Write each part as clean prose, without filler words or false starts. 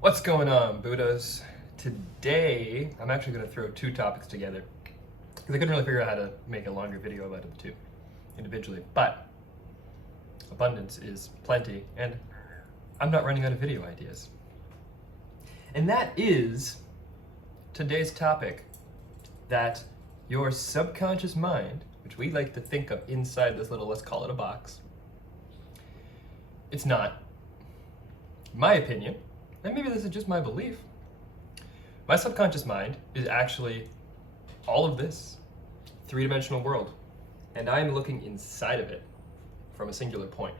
What's going on, Buddhas? Today, I'm actually going to throw two topics together because I couldn't really figure out how to make a longer video about the two individually. But abundance is plenty, and I'm not running out of video ideas. And that is today's topic, that your subconscious mind, which we like to think of inside this little, let's call it a box, it's not, in my opinion, and maybe this is just my belief, my subconscious mind is actually all of this three-dimensional world, and I'm looking inside of it from a singular point.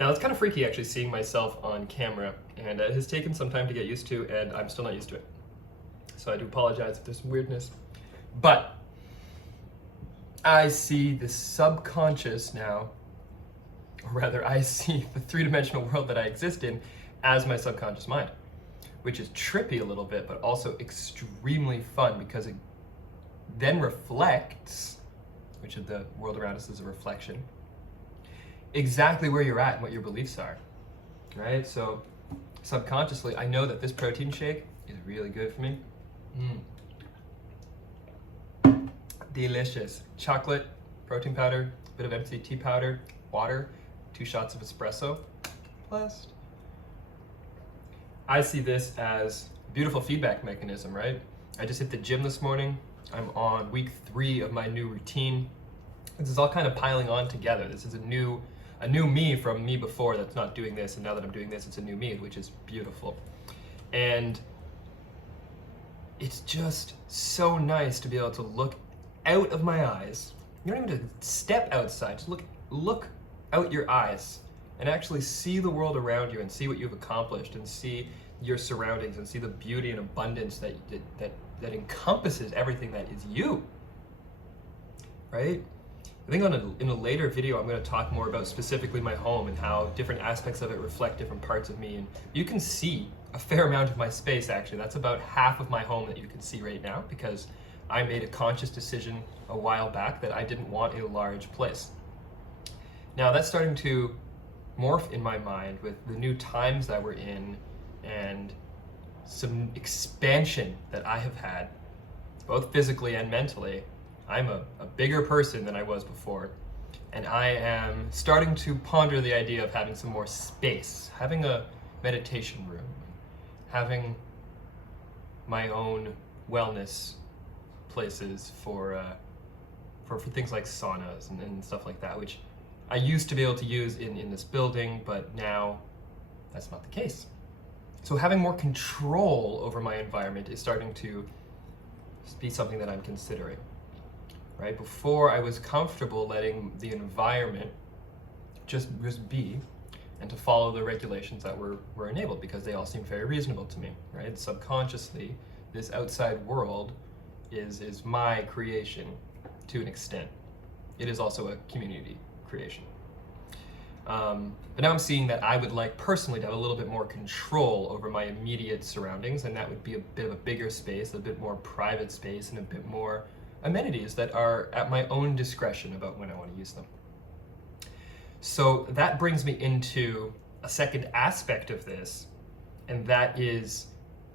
Now, it's kind of freaky actually seeing myself on camera, and it has taken some time to get used to, and I'm still not used to it. So I do apologize if there's some weirdness. But I see the subconscious now, or rather I see the three-dimensional world that I exist in as my subconscious mind, which is trippy a little bit, but also extremely fun because it then reflects, which is the world around us is a reflection, exactly where you're at and what your beliefs are, right? So subconsciously, I know that this protein shake is really good for me. Delicious. Chocolate, protein powder, a bit of MCT powder, water, 2 shots of espresso, blessed. I see this as a beautiful feedback mechanism, right? I just hit the gym this morning. I'm on week 3 of my new routine. This is all kind of piling on together. This is a new me from me before that's not doing this, and now that I'm doing this, it's a new me, which is beautiful. And it's just so nice to be able to look out of my eyes. You don't even have to step outside, just look out your eyes and actually see the world around you and see what you've accomplished and see your surroundings and see the beauty and abundance that encompasses everything that is you, right? I think in a later video, I'm going to talk more about specifically my home and how different aspects of it reflect different parts of me. And you can see a fair amount of my space, actually. That's about half of my home that you can see right now because I made a conscious decision a while back that I didn't want a large place. Now that's starting to morph in my mind with the new times that we're in and some expansion that I have had, both physically and mentally. I'm a bigger person than I was before, and I am starting to ponder the idea of having some more space, having a meditation room, having my own wellness places for things like saunas and stuff like that, which I used to be able to use in this building, but now that's not the case. So having more control over my environment is starting to be something that I'm considering. Right? Before, I was comfortable letting the environment just be and to follow the regulations that were enabled because they all seemed very reasonable to me, right? Subconsciously, this outside world is my creation to an extent. It is also a community creation. But now I'm seeing that I would like personally to have a little bit more control over my immediate surroundings, and that would be a bit of a bigger space, a bit more private space, and a bit more amenities that are at my own discretion about when I want to use them. So that brings me into a second aspect of this, and that is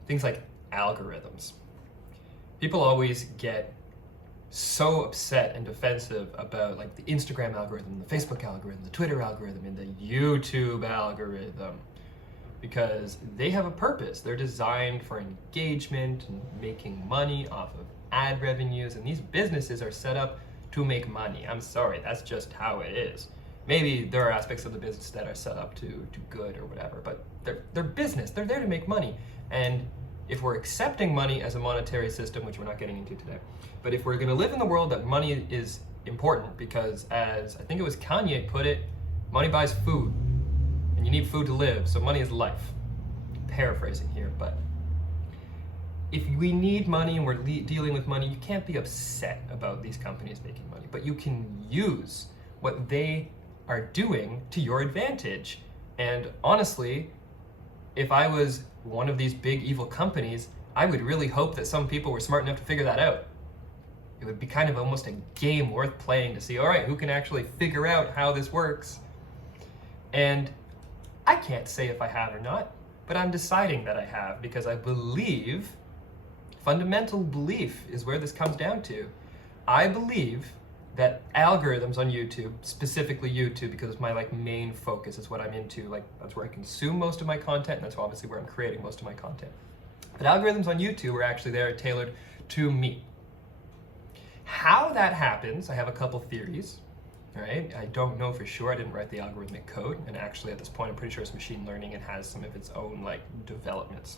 things like algorithms. People always get so upset and defensive about like the Instagram algorithm, the Facebook algorithm, the Twitter algorithm, and the YouTube algorithm, because they have a purpose. They're designed for engagement and making money off of ad revenues, and these businesses are set up to make money. I'm sorry, that's just how it is. Maybe there are aspects of the business that are set up to do good or whatever, but they're business. They're there to make money. And if we're accepting money as a monetary system, which we're not getting into today, but if we're going to live in the world that money is important, because as I think it was Kanye put it, money buys food, and you need food to live, so money is life. Paraphrasing here, but if we need money and we're dealing with money, you can't be upset about these companies making money, but you can use what they are doing to your advantage. And honestly, if I was one of these big evil companies, I would really hope that some people were smart enough to figure that out. It would be kind of almost a game worth playing to see, all right, who can actually figure out how this works? And I can't say if I have or not, but I'm deciding that I have, because I believe, fundamental belief is where this comes down to. I believe that algorithms on YouTube, specifically YouTube, because it's my main focus, is what I'm into, that's where I consume most of my content, and that's obviously where I'm creating most of my content. But algorithms on YouTube are actually there tailored to me. How that happens, I have a couple theories, right? I don't know for sure. I didn't write the algorithmic code, and actually at this point I'm pretty sure it's machine learning and has some of its own developments.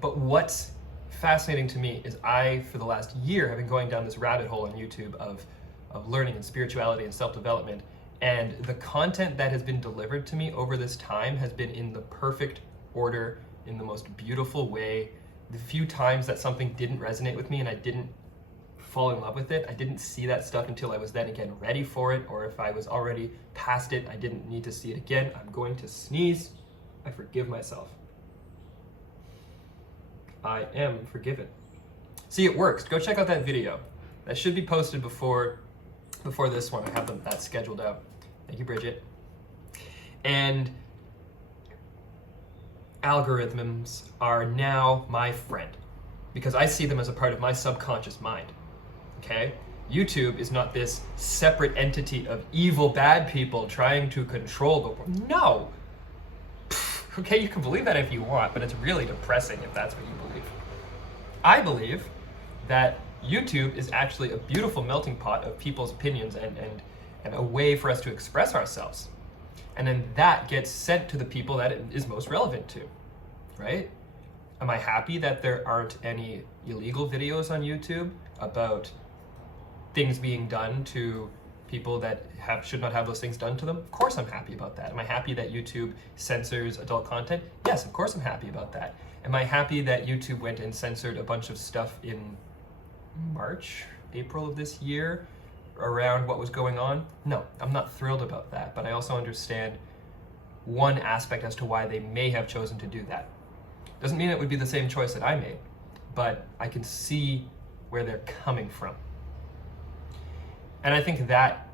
But what's fascinating to me is I, for the last year, have been going down this rabbit hole on YouTube of learning and spirituality and self-development, and the content that has been delivered to me over this time has been in the perfect order, in the most beautiful way. The few times that something didn't resonate with me and I didn't fall in love with it, I didn't see that stuff until I was then again ready for it, or if I was already past it, I didn't need to see it again. I'm going to sneeze. I forgive myself. I am forgiven. See, it works. Go check out that video. That should be posted before this one. I have that scheduled out. Thank you, Bridget. And algorithms are now my friend, because I see them as a part of my subconscious mind. Okay? YouTube is not this separate entity of evil, bad people trying to control the world. No! Okay, you can believe that if you want, but it's really depressing if that's what you believe. I believe that YouTube is actually a beautiful melting pot of people's opinions and a way for us to express ourselves. And then that gets sent to the people that it is most relevant to, right? Am I happy that there aren't any illegal videos on YouTube about things being done to people that should not have those things done to them? Of course I'm happy about that. Am I happy that YouTube censors adult content? Yes, of course I'm happy about that. Am I happy that YouTube went and censored a bunch of stuff in April of this year around what was going on? No, I'm not thrilled about that, but I also understand one aspect as to why they may have chosen to do that. Doesn't mean it would be the same choice that I made, but I can see where they're coming from. And I think that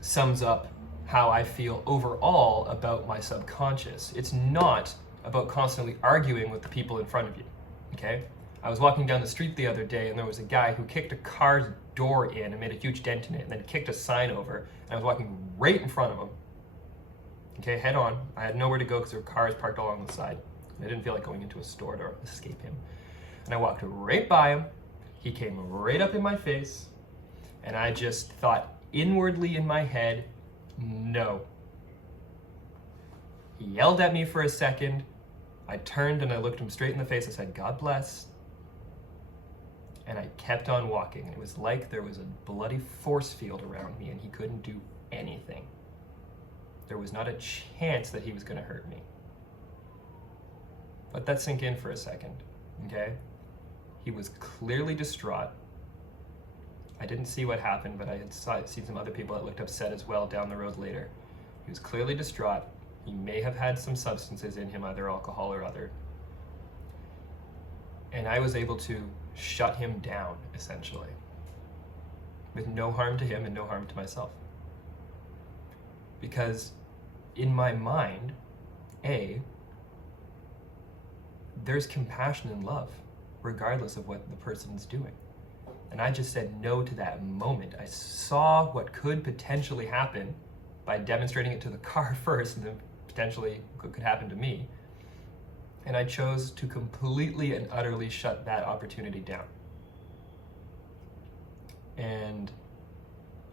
sums up how I feel overall about my subconscious. It's not about constantly arguing with the people in front of you, okay? I was walking down the street the other day and there was a guy who kicked a car's door in and made a huge dent in it and then kicked a sign over, and I was walking right in front of him, okay, head on. I had nowhere to go because there were cars parked all along the side. I didn't feel like going into a store to escape him. And I walked right by him. He came right up in my face, and I just thought inwardly in my head, no. He yelled at me for a second. I turned and I looked him straight in the face. I said, God bless. And I kept on walking. It was like there was a bloody force field around me and he couldn't do anything. There was not a chance that he was going to hurt me. Let that sink in for a second, okay? He was clearly distraught. I didn't see what happened, but I had seen some other people that looked upset as well down the road later. He was clearly distraught. He may have had some substances in him, either alcohol or other. And I was able to shut him down, essentially, with no harm to him and no harm to myself. Because in my mind, there's compassion and love, regardless of what the person's doing. And I just said no to that moment. I saw what could potentially happen by demonstrating it to the car first, and then potentially what could happen to me. And I chose to completely and utterly shut that opportunity down. And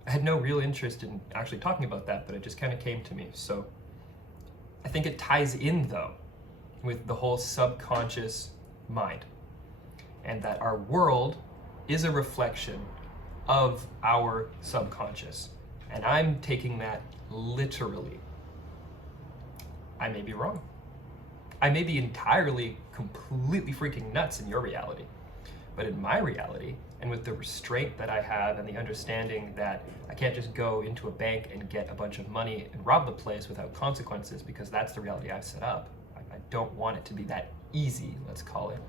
I had no real interest in actually talking about that, but it just kind of came to me. So I think it ties in, though, with the whole subconscious mind, and that our world is a reflection of our subconscious. And I'm taking that literally. I may be wrong. I may be entirely, completely freaking nuts in your reality. But in my reality, and with the restraint that I have and the understanding that I can't just go into a bank and get a bunch of money and rob the place without consequences, because that's the reality I've set up. I don't want it to be that easy, let's call it.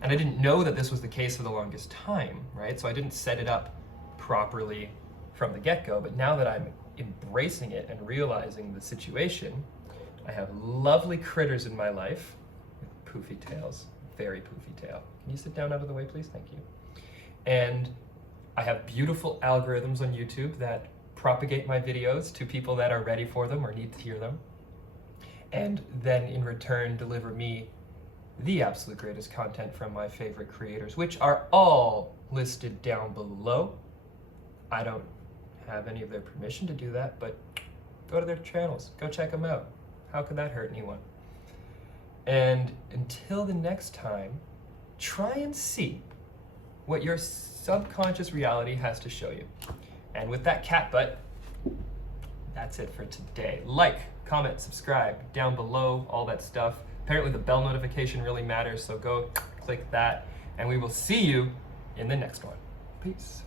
And I didn't know that this was the case for the longest time, right? So I didn't set it up properly from the get-go, but now that I'm embracing it and realizing the situation, I have lovely critters in my life with poofy tails, very poofy tail. Can you sit down out of the way, please? Thank you. And I have beautiful algorithms on YouTube that propagate my videos to people that are ready for them or need to hear them, and then in return deliver me the absolute greatest content from my favorite creators, which are all listed down below. I don't have any of their permission to do that, but go to their channels, go check them out. How could that hurt anyone? And until the next time, try and see what your subconscious reality has to show you. And with that cat butt, that's it for today. Like, comment, subscribe down below, all that stuff. Apparently the bell notification really matters, so go click that, and we will see you in the next one. Peace.